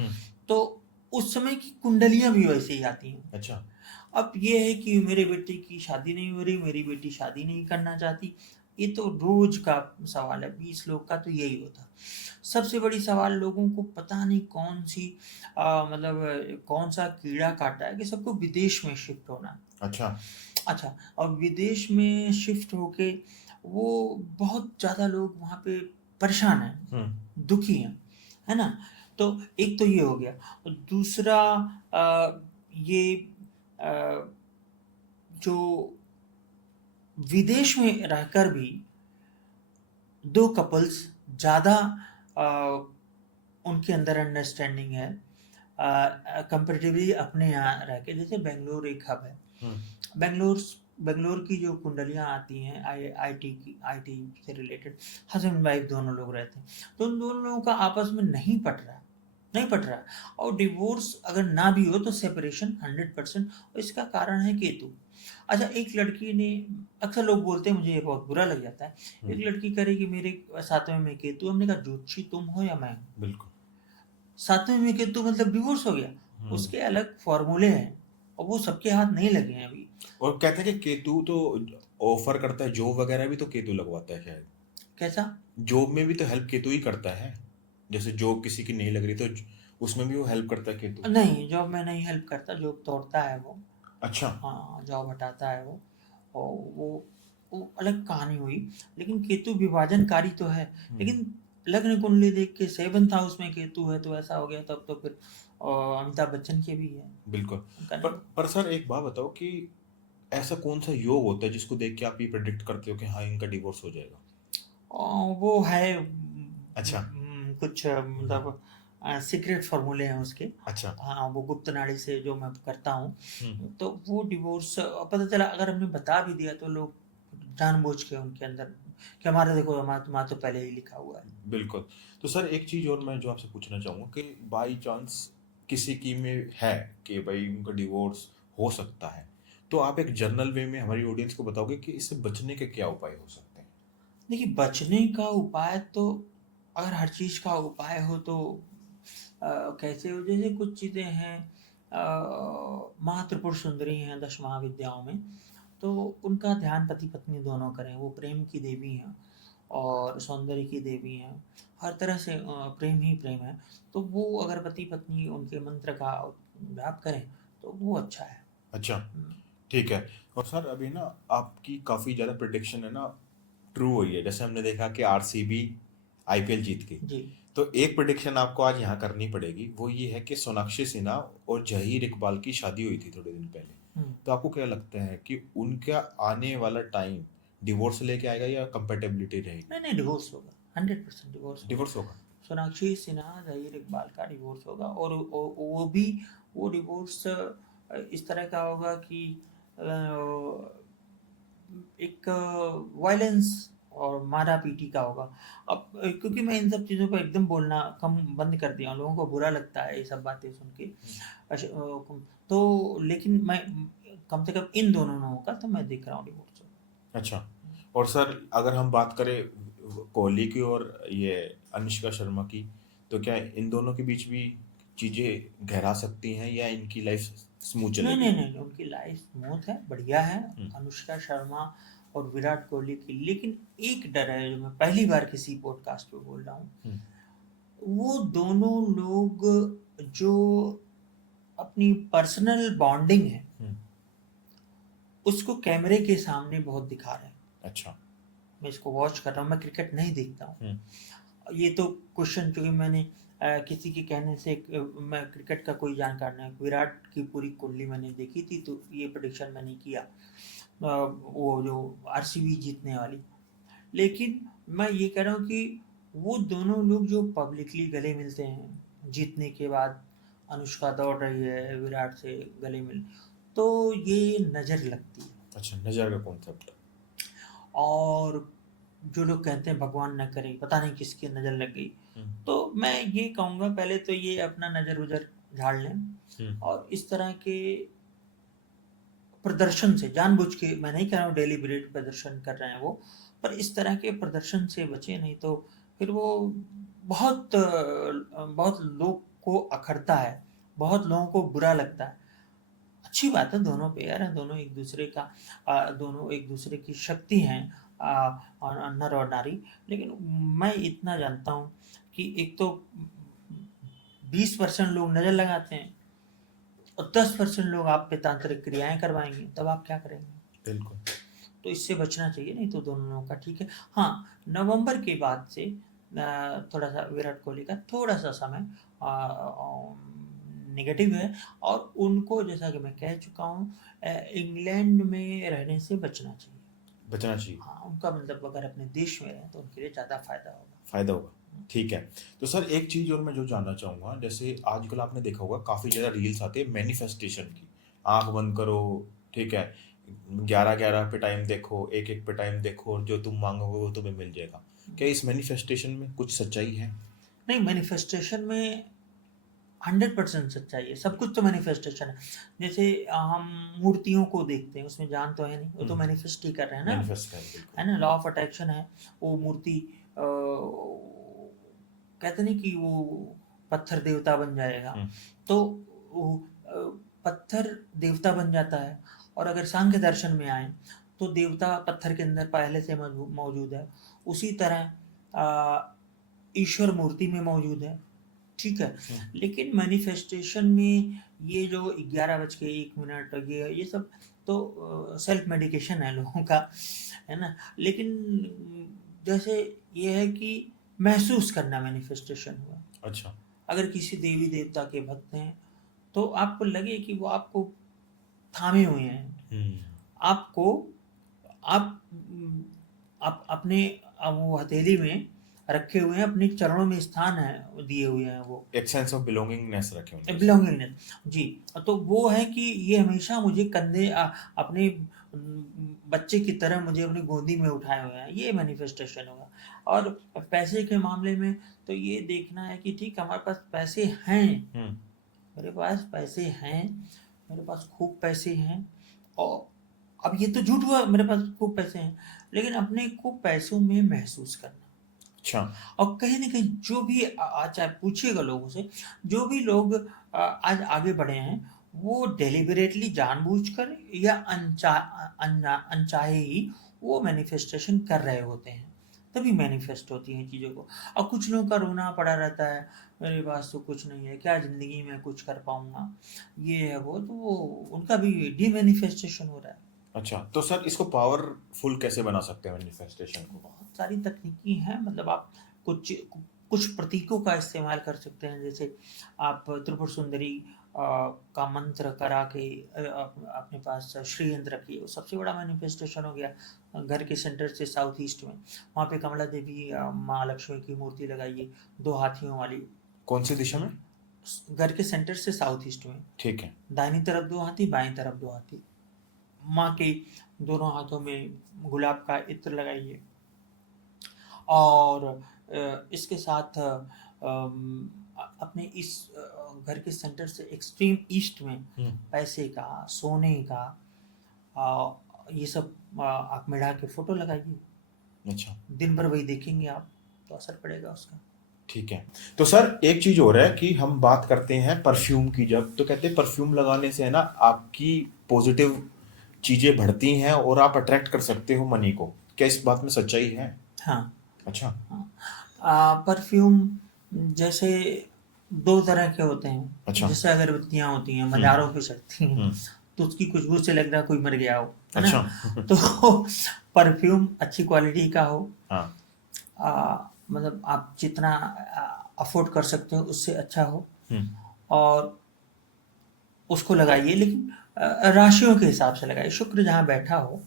तो उस समय की कुंडलियां भी वैसे ही आती हैं। अच्छा। अब ये है कि मेरे बेटे की शादी नहीं हो रही, मेरी बेटी शादी नहीं करना चाहती, ये तो रोज का सवाल है, 20 लोग का तो यही होता। सबसे बड़ी सवाल, लोगों को पता नहीं कौन सी मतलब कौन सा कीड़ा काटा है कि सबको विदेश में शिफ्ट होना है। अच्छा। अच्छा, और विदेश में शिफ्ट होके वो बहुत ज़्यादा लोग वहाँ पे परेशान हैं, दुखी हैं, है ना? तो एक तो ये हो गया। और दूसरा ये अ, जो विदेश में रहकर भी 2 कपल्स ज़्यादा अ, उनके अंदर अंडरस्टैंडिंग है कंपैरेटिवली अपने यहाँ रह के। जैसे बेंगलोर एक हब है। बेंगलोर बेंगलोर की जो कुंडलियाँ आती हैं आईटी से रिलेटेड, हस्बैंड वाइफ दोनों लोग रहते हैं, तो उन दोनों लोगों का आपस में नहीं पट रहा है। और डिवोर्स अगर ना भी हो तो सेपरेशन 100%। और इसका कारण है केतु। अच्छा, एक लड़की ने, अक्सर लोग बोलते हैं, मुझे ये बहुत बुरा लग जाता है, एक लड़की कह रही कि मेरे 7वें में केतु। हमने कहा ज्योतिषी तुम हो या मैं? बिल्कुल। 7वें में केतु मतलब डिवोर्स हो गया। उसके अलग फॉर्मूले हैं और वो सबके हाथ नहीं लगे हैं अभी। और कहते हैं कि केतु तो ऑफर करता है, जॉब वगैरह भी तो केतु लगवाता है शायद। कैसा? जॉब में भी तो हेल्प केतु ही करता है। जैसे जॉब किसी की नहीं लग रही तो उसमें भी वो हेल्प करता है केतु। नहीं, जॉब में नहीं हेल्प करता, जॉब तोड़ता है वो। अच्छा। हाँ, जॉब हटाता है वो। और वो अलग कहानी हुई। लेकिन केतु विभाजनकारी तो है। लेकिन लग्न कुंडली देख के 7th हाउस में केतु है तो ऐसा हो गया, तब तो फिर अमिताभ बच्चन के भी है। बिल्कुल। उनका पर नहीं। पर सर एक बात बताओ कि ऐसा कौन सा योग होता है जिसको देख के आप ये प्रेडिक्ट करते हो कि हाँ इनका डिवोर्स हो जाएगा? वो है अच्छा। कुछ मतलब सीक्रेट फॉर्मूले हैं उसके। अच्छा। हाँ, वो गुप्त नाड़ी से जो मैं करता हूँ, हम्म। तो वो डिवोर्स पता चला, अगर हमने बता भी दिया तो लोग जानबूझ के उनके अंदर कि हमारा देखो, हमारा तो पहले ही लिखा हुआ है। बिल्कुल। तो सर एक चीज और मैं जो आपसे पूछना चाहूंगा कि बाई चांस किसी की में है कि भाई उनका डिवोर्स हो सकता है, तो आप एक जनरल वे में हमारी ऑडियंस को बताओगे कि इससे बचने के क्या उपाय हो सकते हैं? देखिए, बचने का उपाय तो, अगर हर चीज़ का उपाय हो तो कैसे हो, जैसे कुछ चीज़ें हैं, माँ त्रिपुर सुंदरी हैं 10 महाविद्याओं में, तो उनका ध्यान पति पत्नी दोनों करें। वो प्रेम की देवी हैं और सौंदर्य की देवी हैं, हर तरह से प्रेम ही प्रेम है। तो वो अगर पति पत्नी उनके मंत्र का जाप करें तो वो अच्छा है। अच्छा। हम्म, ठीक है। और सर अभी ना आपकी काफी ज्यादा प्रिडिक्शन है ना ट्रू हुई है, जैसे हमने देखा कि आरसीबी आईपीएल जीत गई। जी। तो एक प्रिडिक्शन आपको आज यहाँ करनी पड़ेगी, वो ये है कि सोनाक्षी सिन्हा और जहीर इकबाल की शादी हुई थी थोड़े दिन पहले। हम्म। तो आपको क्या लगता है कि उनका आने वाला टाइम डिवोर्स लेके आएगा या कंपेटेबिलिटी रहेगी? नहीं नहीं, डिवोर्स होगा, 100% डिवोर्स होगा। डिवोर्स होगा। सोनाक्षी सिन्हा जहीर इकबाल का डिवोर्स होगा। और वो भी, वो डिवोर्स इस तरह का होगा कि एक वायलेंस और मारा पीटी का होगा। अब क्योंकि मैं इन सब चीज़ों को एकदम बोलना कम बंद कर दिया हूँ, लोगों को बुरा लगता है ये सब बातें सुन के। तो लेकिन मैं कम से कम इन दोनों लोगों का तो मैं देख रहा हूँ डिवोर्स होगा। अच्छा। और सर अगर हम बात करें कोहली की और ये अनुष्का शर्मा की, तो क्या इन दोनों के बीच भी चीजें गहरा सकती हैं या इनकी लाइफ स्मूथ नहीं चलेगी? नहीं नहीं, उनकी लाइफ स्मूथ है, बढ़िया है। हम्म। अनुष्का शर्मा और विराट कोहली की, लेकिन एक डर है जो मैं पहली बार किसी पॉडकास्ट पे बोल रहा हूँ। हम्म। वो दोनों लोग जो अपनी पर्सनल बॉन्डिंग है हम्म। उसको कैमरे के सामने बहुत दिखा रहे हैं। अच्छा। मैं इसको वॉच कर रहा हूँ, मैं क्रिकेट नहीं देखता हूँ। हम्म। ये तो क्वेश्चन, क्योंकि मैंने किसी के कहने से मैं क्रिकेट का कोई जानकार नहीं, विराट की पूरी कुंडली मैंने देखी थी तो ये प्रेडिक्शन मैंने किया, वो जो आरसीबी जीतने वाली। लेकिन मैं ये कह रहा हूँ कि वो दोनों लोग जो पब्लिकली गले मिलते हैं जीतने के बाद, अनुष्का दौड़ रही है विराट से गले मिल, तो ये नज़र लगती है। अच्छा, नजर का कॉन्सेप्ट। और जो लोग कहते हैं भगवान न करे, पता नहीं किसकी नज़र लग गई, हम्म। तो मैं ये कहूँगा पहले तो ये अपना नज़र उजर झाड़ लें। हम्म। और इस तरह के प्रदर्शन से, जानबूझ के, मैं नहीं कह रहा हूँ डेलिब्रेट प्रदर्शन कर रहे हैं वो, पर इस तरह के प्रदर्शन से बचे, नहीं तो फिर वो बहुत लोग को अखरता है, बहुत लोगों को बुरा लगता है। अच्छी बात है, दोनों पेयर हैं, दोनों एक दूसरे का दोनों एक दूसरे की शक्ति हैं, और नर और नारी। लेकिन मैं इतना जानता हूँ कि एक तो 20% लोग नज़र लगाते हैं और 10% लोग आप पे तांत्रिक क्रियाएं करवाएंगे, तब आप क्या करेंगे? बिल्कुल। तो इससे बचना चाहिए, नहीं तो दोनों लोगों का ठीक है। हाँ, नवंबर के बाद से थोड़ा सा विराट कोहली का थोड़ा सा समय नेगेटिव है, और उनको, जैसा कि मैं कह चुका हूँ, इंग्लैंड में रहने से बचना चाहिए। बचना चाहिए। हाँ, उनका मतलब अगर अपने देश में रहें तो उनके लिए ज़्यादा फायदा होगा। फायदा होगा, ठीक है। तो सर एक चीज और मैं जो जानना चाहूंगा, जैसे आजकल आपने देखा होगा काफी ज्यादा रील्स आते हैं मैनिफेस्टेशन की, आंख बंद करो, ठीक है, 11-11 पे टाइम देखो, 1-1 पे टाइम देखो, और जो तुम मांगोगे वो तुम्हें मिल जाएगा। क्या इस मैनिफेस्टेशन में कुछ सच्चाई है? नहीं, मैनिफेस्टेशन में 100% सच्चाई है, सब कुछ तो मैनिफेस्टेशन है। जैसे हम मूर्तियों को देखते हैं, उसमें जान तो है नहीं, वो तो मैनिफेस्ट ही कर रहे हैं ना, मैनिफेस्ट कर, बिल्कुल। है ना, लॉ ऑफ अट्रैक्शन है। वो मूर्ति कहते नहीं कि वो पत्थर देवता बन जाएगा, तो वो पत्थर देवता बन जाता है। और अगर सांख्य दर्शन में आए तो देवता पत्थर के अंदर पहले से मौजूद है, उसी तरह ईश्वर मूर्ति में मौजूद है, ठीक है। लेकिन मैनिफेस्टेशन में ये जो 11:01 ये सब तो सेल्फ मेडिकेशन है लोगों का, है ना। लेकिन जैसे ये है कि महसूस करना मैनिफेस्टेशन हुआ। अच्छा। अगर किसी देवी देवता के भक्त हैं तो आपको लगे कि वो आपको थामे हुए हैं, आपको आप अपने वो हथेली में रखे हुए हैं, अपने चरणों में स्थान है दिए हुए हैं, वो एक सेंस ऑफ बिलोंगिंगनेस रखे होंगे। बिलोंगिंगनेस जी। तो वो है कि ये हमेशा मुझे कंधे अपने बच्चे की तरह मुझे अपनी गोदी में उठाए हुए हैं, ये मैनिफेस्टेशन होगा। और पैसे के मामले में तो ये देखना है कि ठीक, हमारे पास पैसे हैं, मेरे पास पैसे हैं, मेरे पास खूब पैसे हैं। और अब ये तो झूठ हुआ मेरे पास खूब पैसे हैं, लेकिन अपने को पैसों में महसूस करना। अच्छा। और कहीं ना कहीं जो भी चाहे पूछिएगा लोगों से, जो भी लोग आज आगे बढ़े हैं, वो डेलिबरेटली जानबूझकर या अनचाहे ही वो मैनिफेस्टेशन कर रहे होते हैं, तभी मैनिफेस्ट होती हैं चीज़ों को। और कुछ लोगों का रोना पड़ा रहता है, मेरे पास तो कुछ नहीं है, क्या ज़िंदगी में कुछ कर पाऊंगा, ये है वो, तो वो उनका भी डी मैनिफेस्टेशन हो रहा है। अच्छा, तो सर इसको पावरफुल कैसे बना सकते हैं मैनिफेस्टेशन को? बहुत सारी तकनीकी हैं, मतलब आप कुछ कुछ प्रतीकों का इस्तेमाल कर सकते हैं। जैसे आप त्रिपुर सुंदरी का मंत्र करा के अपने पास श्रीयंत्र रखिए, वो सबसे बड़ा मैनिफेस्टेशन हो गया। घर के सेंटर से साउथ ईस्ट में, वहाँ पे कमला देवी माँ लक्ष्मी की मूर्ति लगाइए, 2 हाथियों वाली। कौन सी दिशा में? घर के सेंटर से साउथ ईस्ट में, ठीक है। दाहिनी तरफ 2 हाथी, बाईं तरफ 2 हाथी। माँ के दोनों हाथों में गुलाब का इत्र लगाइए, और इसके साथ अपने इस घर के सेंटर से एक्सट्रीम ईस्ट में पैसे का, सोने का, ये सब आप मिला के फोटो लगाइए। अच्छा। दिन भर वही देखेंगे आप, तो असर पड़ेगा उसका। ठीक है। तो सर एक चीज और है कि हम बात करते हैं परफ्यूम की, जब तो कहते हैं परफ्यूम लगाने से है ना आपकी पॉजिटिव चीजें बढ़ती हैं और आप अट्रैक्ट कर सकते हो मनी को। क्या इस बात में सच्चाई है? हाँ। अच्छा। हाँ, परफ्यूम जैसे 2 तरह के होते हैं। अच्छा। जैसे अगरबत्तियां होती हैं, मज़ारों पे सजती हैं, तो उसकी खुशबू से लग रहा है कोई मर गया हो, है ना। अच्छा। तो परफ्यूम अच्छी क्वालिटी का हो, हाँ। मतलब आप जितना अफोर्ड कर सकते हो उससे अच्छा हो, और उसको लगाइए। लेकिन राशियों के हिसाब से लगाइए, शुक्र जहाँ बैठा हो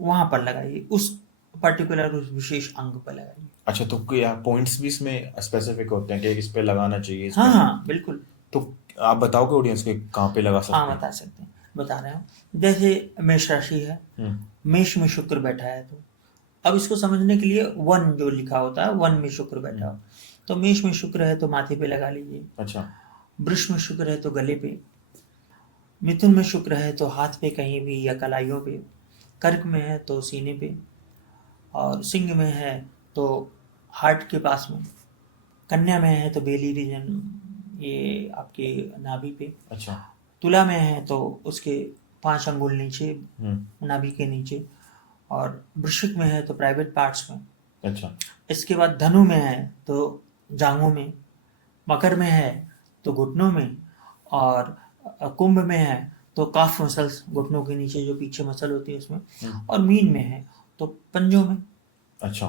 वहाँ पर लगाइए, उस पर्टिकुलर उस विशेष अंग पर लगाइए। अच्छा, तो क्या पॉइंट्स भी इसमें स्पेसिफिक होते हैं कि इस पे लगाना चाहिए, इस पे? हाँ हाँ बिल्कुल। तो आप बताओगे ऑडियंस को कहाँ पे लगा सकते हाँ हैं? बता सकते हैं, बता रहे हूँ। जैसे मेष राशि है, मेष में शुक्र बैठा है, तो अब इसको समझने के लिए वन जो लिखा होता है, वन में शुक्र बैठा हो, तो मेष में शुक्र है तो माथे पे लगा लीजिए। अच्छा। वृष में शुक्र है तो गले पे, मिथुन में शुक्र है तो हाथ पे कहीं भी या कलाइयों पे, कर्क में है तो सीने पे, और सिंह में है तो हार्ट के पास में, कन्या में है तो बेली रीजन, ये आपके नाभि पे, अच्छा। तुला में है तो उसके 5 अंगुल नीचे, हम्म। नाभि के नीचे, और वृश्चिक में है तो प्राइवेट पार्ट्स में। अच्छा। इसके बाद धनु में है तो जांघों में, मकर में है तो घुटनों में, और कुंभ में है तो काफ मसल्स, घुटनों के नीचे जो पीछे मसल होती है उसमें, और मीन में है तो पंजों में। अच्छा।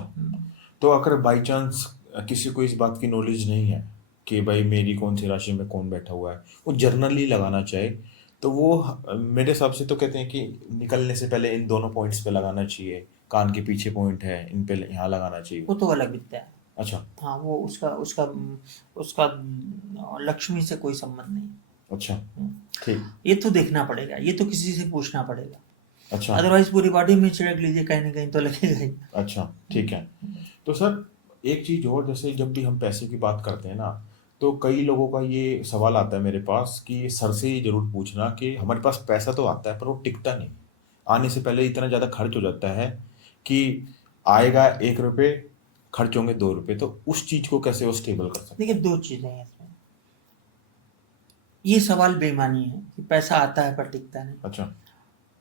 तो अगर बाई चांस किसी को इस बात की नॉलेज नहीं है कि भाई मेरी कौन सी राशि में कौन बैठा हुआ है, वो जर्नली लगाना चाहे, तो वो मेरे हिसाब से तो कहते हैं कि निकलने से पहले इन दोनों पॉइंट्स पे लगाना चाहिए। कान के पीछे पॉइंट है, इन पे यहाँ लगाना चाहिए। वो तो अलग विद्या है। अच्छा। हाँ, वो उसका उसका उसका लक्ष्मी से कोई संबंध नहीं। अच्छा। ठीक। ये तो देखना पड़ेगा, ये तो किसी से पूछना पड़ेगा, अच्छा। अदरवाइज पूरी बॉडी में छिड़क लीजिए कहीं ना कहीं तो लगेगा ही। अच्छा। ठीक है। तो सर एक चीज और, जैसे जब भी हम पैसे की बात करते हैं ना, तो कई लोगों का ये सवाल आता है मेरे पास कि सर से ये जरूर पूछना कि हमारे पास पैसा तो आता है पर वो टिकता नहीं, आने से पहले इतना ज़्यादा खर्च हो जाता है कि आएगा 1 रुपये, खर्च होंगे 2 रुपये, तो उस चीज़ को कैसे वो स्टेबल कर सकते देखिए, हैं? 2 चीज़ें हैं इसमें। ये सवाल बेईमानी है कि पैसा आता है पर टिकता नहीं। अच्छा।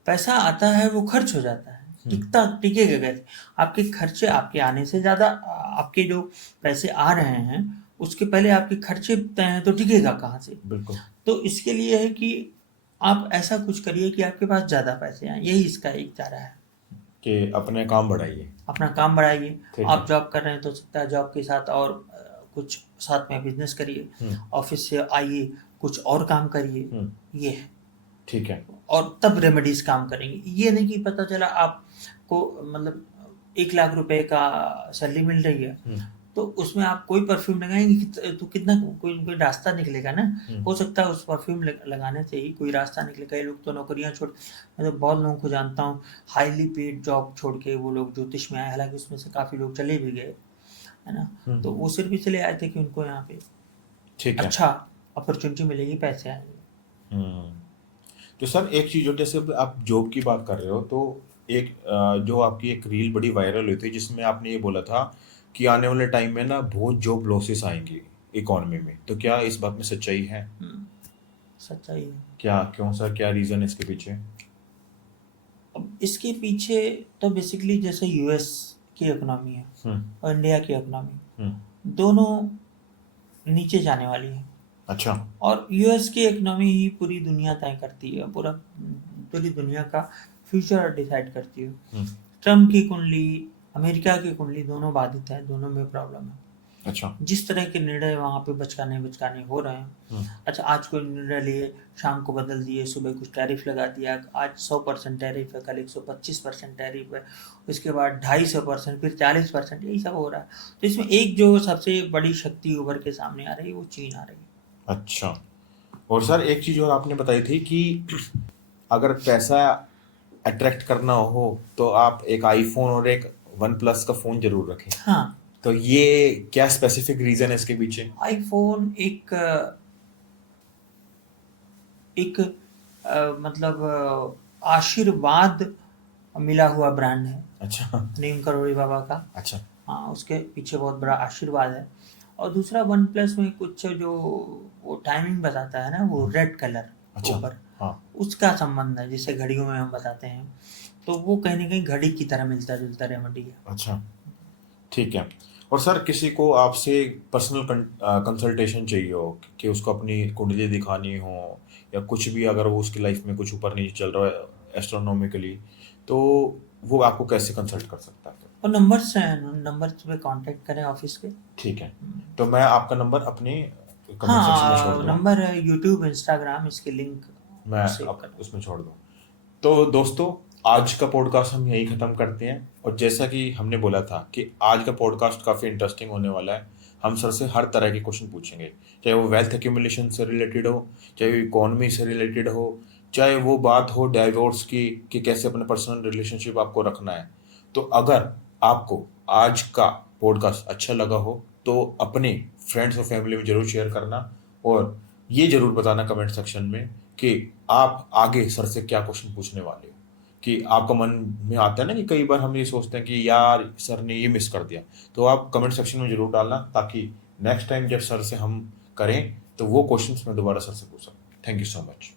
पैसा आता है वो खर्च हो जाता है, टिकता टिकेगा कैसे? आपके खर्चे आपके आने से ज़्यादा, आपके जो पैसे आ रहे हैं उसके पहले आपके खर्चे तय हैं तो टिकेगा कहाँ से? बिल्कुल। तो इसके लिए है कि आप ऐसा कुछ करिए कि आपके पास ज़्यादा पैसे आएँ, यही इसका एक चारा है। कि अपने काम बढ़ाइए। अपना काम बढ़ाइए। ठीक आप है। जॉब कर रहे हैं तो हो सकता है जॉब के साथ और कुछ साथ में बिजनेस करिए। ऑफिस से आइए, कुछ और काम करिए, ये है। ठीक है। और तब रेमेडीज काम करेंगे। ये नहीं कि पता चला आपको मतलब 1 लाख रुपए का सैलरी मिल रही है, तो उसमें आप कोई परफ्यूम लगाएंगे तो कितना कोई कोई रास्ता निकलेगा ना। हो सकता है उस परफ्यूम लगाने से ही कोई रास्ता निकले। कई लोग तो नौकरियां छोड़, मैं तो बहुत लोगों को जानता हूँ हाईली पेड जॉब छोड़ के वो लोग ज्योतिष में आए, हालांकि उसमें से काफ़ी लोग चले भी गए, है ना। तो वो सिर्फ इसलिए आए थे कि उनको यहाँ पे ठीक है। अच्छा अपॉर्चुनिटी मिलेगी, पैसे आएंगे। तो सर एक चीज़ और, जैसे अब आप जॉब की बात कर रहे हो, तो एक जो आपकी एक रील बड़ी वायरल हुई थी जिसमें आपने ये बोला था कि आने वाले टाइम में ना बहुत जॉब लॉसेस आएंगी इकोनॉमी में, तो क्या इस बात में सच्चाई है? सच्चाई है। क्या, क्यों सर, क्या रीज़न है इसके पीछे? अब इसके पीछे तो बेसिकली जैसे यूएस की इकोनॉमी है और इंडिया की इकोनॉमी, दोनों नीचे जाने वाली है। अच्छा। और यूएस की इकोनॉमी ही पूरी दुनिया तय करती है, पूरी दुनिया का फ्यूचर डिसाइड करती है। ट्रम्प की कुंडली, अमेरिका की कुंडली दोनों बाधित है, दोनों में प्रॉब्लम है। अच्छा। जिस तरह के निर्णय वहाँ पे बचकाने हो रहे हैं। अच्छा, आज कोई निर्णय लिए, शाम को बदल दिए, सुबह कुछ टैरिफ लगा दिया, आज 100% टैरिफ है, कल 125% टैरिफ है, उसके बाद 250%, फिर 40%, यही सब हो रहा है। तो इसमें एक जो सबसे बड़ी शक्ति उभर के सामने आ रही है वो चीन आ रही है। अच्छा। और सर एक चीज़ और आपने बताई थी कि अगर पैसा अट्रैक्ट करना हो तो आप एक आईफोन और एक वन प्लस का फ़ोन जरूर रखें। हाँ, तो ये क्या स्पेसिफिक रीज़न है इसके पीछे? आईफोन एक मतलब आशीर्वाद मिला हुआ ब्रांड है। अच्छा। नीम करोड़ी बाबा का। अच्छा। हाँ, उसके पीछे बहुत बड़ा आशीर्वाद है। और दूसरा वन प्लस में कुछ जो वो टाइमिंग बताता है ना, वो रेड कलर अच्छा। ऊपर, हाँ। उसका संबंध है, जिसे घड़ियों में हम बताते हैं, तो वो कहीं ना कहीं घड़ी की तरह मिलता जुलता रेमेडी है। अच्छा। ठीक है। और सर किसी को आपसे पर्सनल कंसल्टेशन चाहिए हो कि उसको अपनी कुंडली दिखानी हो या कुछ भी, अगर वो उसकी लाइफ में कुछ ऊपर नीचे चल रहा है एस्ट्रोनॉमिकली, तो वो आपको कैसे कंसल्ट कर सकता है? और नंबर्स हैं, उन नंबर्स पे कांटेक्ट करें ऑफिस के। ठीक है। तो मैं आपका नंबर अपने कमेंट सेक्शन में छोड़ हाँ, दूँ। नंबर है, यूट्यूब, इंस्टाग्राम, इसके लिंक मैं सेव अब कर। उसमें छोड़ दूँ। तो दोस्तों आज का पॉडकास्ट हम यही ख़त्म करते हैं, और जैसा कि हमने बोला था कि आज का पॉडकास्ट काफ़ी इंटरेस्टिंग होने वाला है। हम सर से हर तरह के क्वेश्चन पूछेंगे, चाहे वो वेल्थ एक्यूमुलेशन से रिलेटेड हो, चाहे वो इकोनॉमी से रिलेटेड हो, चाहे वो बात हो डाइवोर्स की कि कैसे अपने पर्सनल रिलेशनशिप आपको रखना है। तो अगर आपको आज का पॉडकास्ट अच्छा लगा हो तो अपने फ्रेंड्स और फैमिली में ज़रूर शेयर करना, और ये ज़रूर बताना कमेंट सेक्शन में कि आप आगे सर से क्या क्वेश्चन पूछने वाले हो, कि आपका मन में आता है ना कि कई बार हम ये सोचते हैं कि यार सर ने ये मिस कर दिया। तो आप कमेंट सेक्शन में जरूर डालना, ताकि नेक्स्ट टाइम जब सर से हम करें तो वो क्वेश्चंस मैं दोबारा सर से पूछ सकूं। Thank you so much.